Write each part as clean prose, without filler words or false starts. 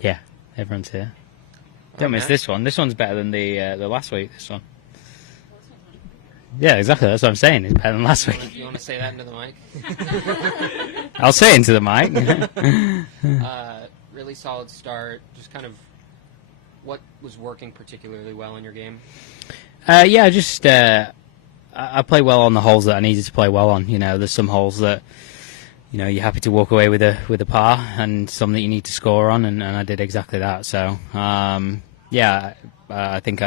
Yeah, everyone's here. Don't miss this one. This one's better than the last week. This one. Yeah, exactly. That's what I'm saying. It's better than last week. You want to say that into the mic? I'll say it into the mic. Really solid start. Just kind of what was working particularly well in your game? Yeah, just I play well on the holes that I needed to play well on. There's some holes that you're happy to walk away with a par, and some that you need to score on, and I did exactly that. So yeah, I think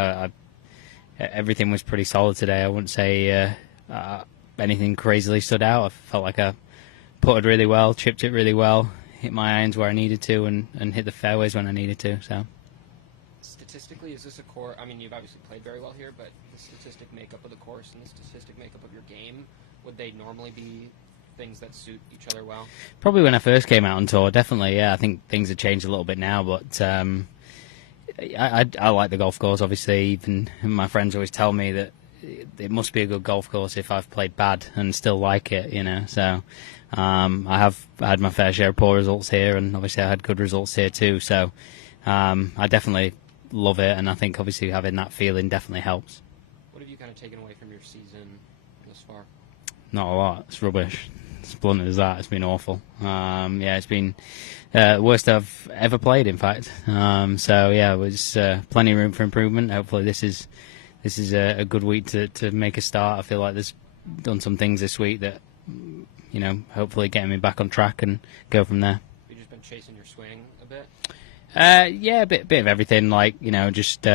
everything was pretty solid today. I wouldn't say anything crazily stood out. I felt like I putted really well, chipped it really well, hit my irons where I needed to, and hit the fairways when I needed to. So statistically, is this a course? I mean, you've obviously played very well here, but the statistic makeup of the course and the statistic makeup of your game, would they normally be things that suit each other well? Probably when I first came out on tour, definitely. Yeah, I think things have changed a little bit now, but I like the golf course. Obviously, even my friends always tell me that it must be a good golf course if I've played bad and still like it. So I have had my fair share of poor results here, and obviously I had good results here too. So I definitely love it, and I think obviously having that feeling definitely helps. What have you kind of taken away from your season thus far? Not a lot. It's rubbish. It's blunt as that. It's been awful. Yeah, it's been the worst I've ever played, in fact. So yeah, it was plenty of room for improvement. Hopefully this is a good week to make a start. I feel like there's done some things this week that hopefully getting me back on track and go from there. You've just been chasing your swing a bit? Yeah, a bit of everything. Like just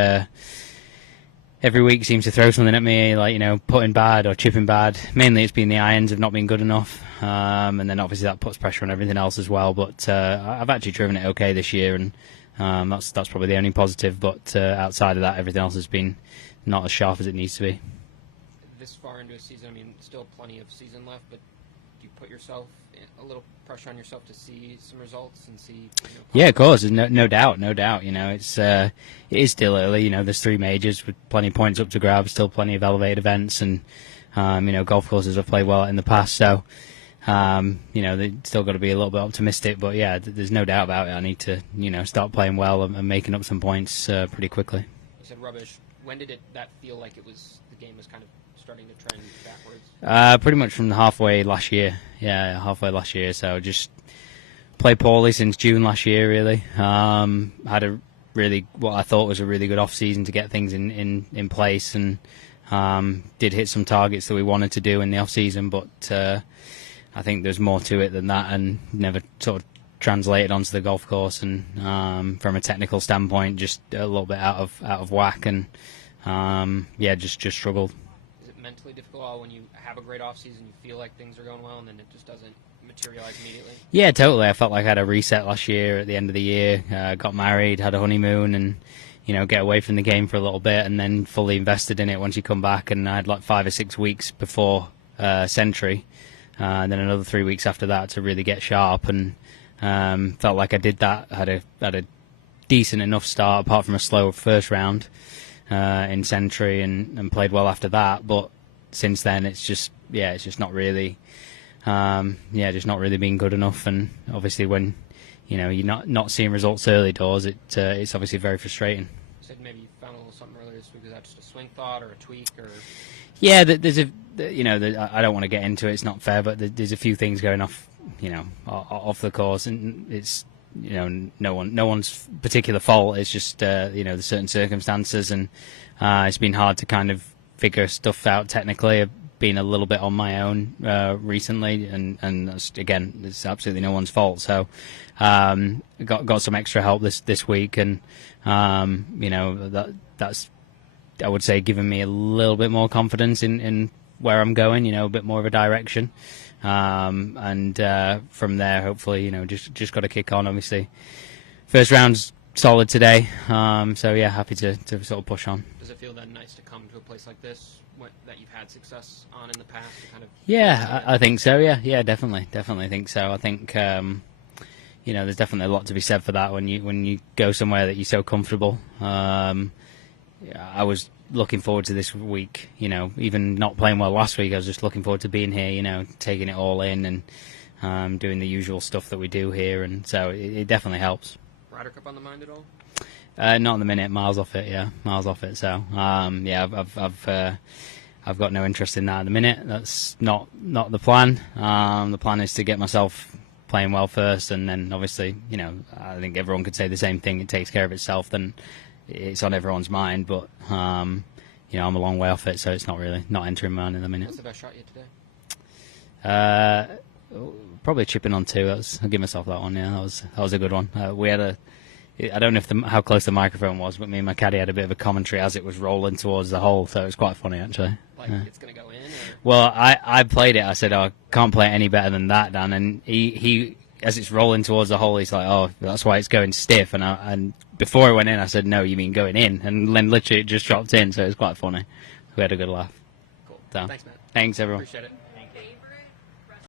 every week seems to throw something at me, like putting bad or chipping bad. Mainly it's been the irons have not been good enough, and then obviously that puts pressure on everything else as well. But I've actually driven it okay this year, and that's probably the only positive. But outside of that, everything else has been not as sharp as it needs to be. This far into a season, I mean, still plenty of season left, but do you put yourself a little pressure on yourself to see some results and see? Yeah, of course, no doubt. It is still early. There's 3 majors with plenty of points up to grab, still plenty of elevated events, and golf courses I've played well at in the past. So they still got to be a little bit optimistic. But yeah, there's no doubt about it. I need to start playing well and making up some points pretty quickly. You said rubbish. When did that feel like the game was kind of starting to trend backwards? Pretty much from halfway last year. Yeah, halfway last year. So just played poorly since June last year, really. Had what I thought was a really good off-season to get things in place, and did hit some targets that we wanted to do in the off-season, but I think there's more to it than that, and never sort of translated onto the golf course, and from a technical standpoint, just a little bit out of whack, and just struggled. Is it mentally difficult when you have a great off-season, you feel like things are going well, and then it just doesn't materialize immediately? Yeah, totally. I felt like I had a reset last year at the end of the year. Got married, had a honeymoon, and get away from the game for a little bit, and then fully invested in it once you come back. And I had like 5 or 6 weeks before Century, and then another 3 weeks after that to really get sharp, and felt like I did that. Had a decent enough start, apart from a slow first round in Century, and played well after that. But since then, it's just not really, just not really been good enough. And obviously, when you're not seeing results early doors, it's obviously very frustrating. You said maybe you found a little something earlier this week. Is that just a swing thought or a tweak or? Yeah, there's I don't want to get into it. It's not fair, but there's a few things going off the course, and it's no one's particular fault. It's just the certain circumstances, and it's been hard to kind of figure stuff out technically. I've been a little bit on my own recently, and that's, again, it's absolutely no one's fault. So got some extra help this week, and that's, I would say, given me a little bit more confidence in where I'm going, a bit more of a direction. And from there, hopefully, just got to kick on. Obviously, first round's solid today, so yeah, happy to sort of push on. Does it feel then nice to come to a place like this that you've had success on in the past? To kind of I think so. Yeah, definitely think so. I think there's definitely a lot to be said for that when you go somewhere that you're so comfortable. I was looking forward to this week, even not playing well last week. I was just looking forward to being here, taking it all in, and doing the usual stuff that we do here, and so it definitely helps. Ryder Cup on the mind at all? Not in the minute. Miles off it. Yeah, miles off it. So yeah, I've got no interest in that at the minute. That's not the plan. The plan is to get myself playing well first, and then obviously, I think everyone could say the same thing. It takes care of itself. Then it's on everyone's mind. But I'm a long way off it, so it's not entering mine in the minute. What's the best shot yet today? Probably chipping on 2. I'll give myself that one. Yeah, that was a good one. We had I don't know how close the microphone was, but me and my caddy had a bit of a commentary as it was rolling towards the hole, so it was quite funny actually. Like it's going to go in? Or? Well, I played it. I said, I can't play it any better than that, Dan. And he as it's rolling towards the hole, he's like, oh, that's why it's going stiff. And before it went in, I said, no, you mean going in? And then literally it just dropped in, so it was quite funny. We had a good laugh. Cool. So, thanks, Matt. Thanks, everyone. Appreciate it.